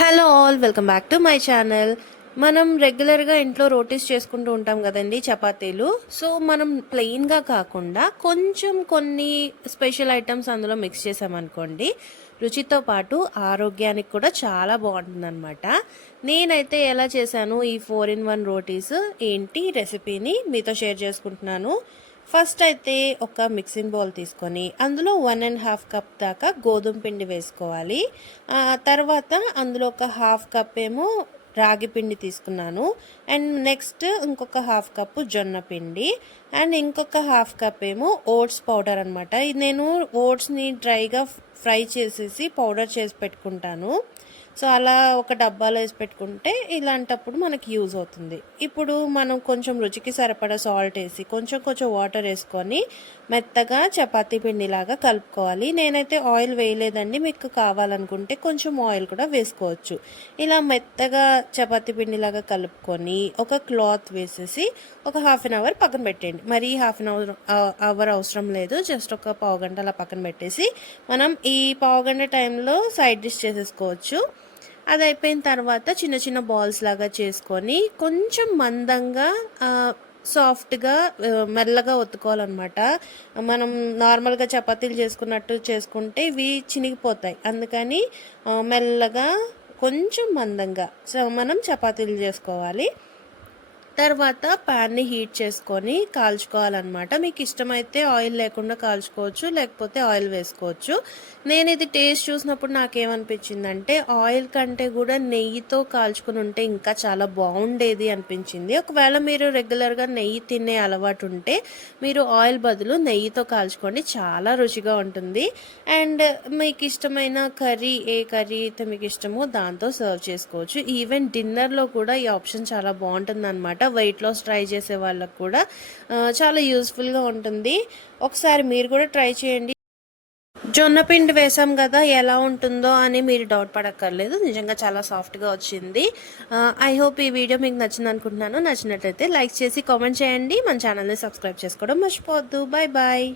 Hello all welcome back to my channel. మనం రెగ్యులర్గా ఇంట్లో రోటీస్ చేసుకుంటూ ఉంటాం కదండి చపాతీలు. సో మనం ప్లెయిన్గా కాకుండా కొంచెం కొన్ని స్పెషల్ ఐటమ్స్ అందులో మిక్స్ చేసామనుకోండి రుచితో పాటు ఆరోగ్యానికి కూడా చాలా బాగుంటుందన్నమాట. నేనైతే ఎలా చేశాను ఈ ఫోర్ ఇన్ వన్ రోటీస్ ఏంటి రెసిపీని మీతో షేర్ చేసుకుంటున్నాను. ఫస్ట్ అయితే ఒక మిక్సింగ్ బౌల్ తీసుకొని అందులో వన్ అండ్ హాఫ్ కప్ దాకా గోధుమ పిండి వేసుకోవాలి. తర్వాత అందులో ఒక హాఫ్ కప్ ఏమో రాగి పిండి తీసుకున్నాను. అండ్ నెక్స్ట్ ఇంకొక హాఫ్ కప్పు జొన్న పిండి. అండ్ ఇంకొక హాఫ్ కప్ ఏమో ఓట్స్ పౌడర్ అనమాట నేను ఓట్స్ని డ్రైగా ఫ్రై చేసేసి పౌడర్ చేసి పెట్టుకుంటాను. సో అలా ఒక డబ్బాలో వేసి పెట్టుకుంటే ఇలాంటప్పుడు మనకి యూజ్ అవుతుంది. ఇప్పుడు మనం కొంచెం రుచికి సరిపడా సాల్ట్ వేసి కొంచెం కొంచెం వాటర్ వేసుకొని మెత్తగా చపాతీ పిండిలాగా కలుపుకోవాలి. నేనైతే ఆయిల్ వేయలేదండి. మీకు కావాలనుకుంటే కొంచెం ఆయిల్ కూడా వేసుకోవచ్చు. ఇలా మెత్తగా చపాతీ పిండిలాగా కలుపుకొని ఒక క్లాత్ వేసేసి ఒక హాఫ్ అన్ అవర్ పక్కన పెట్టండి మరీ హాఫ్ అన్ అవర్ అవర్ అవసరం లేదు. జస్ట్ ఒక పావు గంట అలా పక్కన పెట్టేసి మనం ఈ పావు గంట టైంలో సైడ్ డిష్ చేసేసుకోవచ్చు. అది అయిపోయిన తర్వాత చిన్న చిన్న బాల్స్ లాగా చేసుకొని కొంచెం మందంగా సాఫ్ట్గా మెల్లగా ఒత్తుకోవాలన్నమాట. మనం నార్మల్గా చపాతీలు చేసుకున్నట్టు చేసుకుంటే ఇవి చినిగిపోతాయి. అందుకని మెల్లగా కొంచెం మందంగా సో మనం చపాతీలు చేసుకోవాలి. తర్వాత ప్యాన్ని హీట్ చేసుకొని కాల్చుకోవాలన్నమాట. మీకు ఇష్టమైతే ఆయిల్ లేకుండా కాల్చుకోవచ్చు లేకపోతే ఆయిల్ వేసుకోవచ్చు. నేను ఇది టేస్ట్ చూసినప్పుడు నాకేమనిపించిందంటే ఆయిల్ కంటే కూడా నెయ్యితో కాల్చుకుని ఉంటే ఇంకా చాలా బాగుండేది అనిపించింది. ఒకవేళ మీరు రెగ్యులర్గా నెయ్యి తినే అలవాటు ఉంటే మీరు ఆయిల్ బదులు నెయ్యితో కాల్చుకోండి. చాలా రుచిగా ఉంటుంది. అండ్ మీకు ఇష్టమైన కర్రీ ఏ కర్రీ అయితే మీకు ఇష్టమో దాంతో సర్వ్ చేసుకోవచ్చు. ఈవెన్ డిన్నర్లో కూడా ఈ ఆప్షన్ చాలా బాగుంటుంది అనమాట వెయిట్ లాస్ ట్రై చేసే వాళ్ళకు కూడా. చాలా యూస్ఫుల్గా ఉంటుంది. ఒకసారి మీరు కూడా ట్రై చేయండి. జొన్న పిండి వేసాం కదా ఎలా ఉంటుందో అని మీరు డౌట్ పడక్కర్లేదు. నిజంగా చాలా సాఫ్ట్గా వచ్చింది. ఐ హోప్ ఈ వీడియో మీకు నచ్చింది అనుకుంటున్నాను. నచ్చినట్లయితే లైక్ చేసి కామెంట్ చేయండి. మన ఛానల్ని సబ్స్క్రైబ్ చేసుకోవడం మర్చిపోవద్దు. Bye bye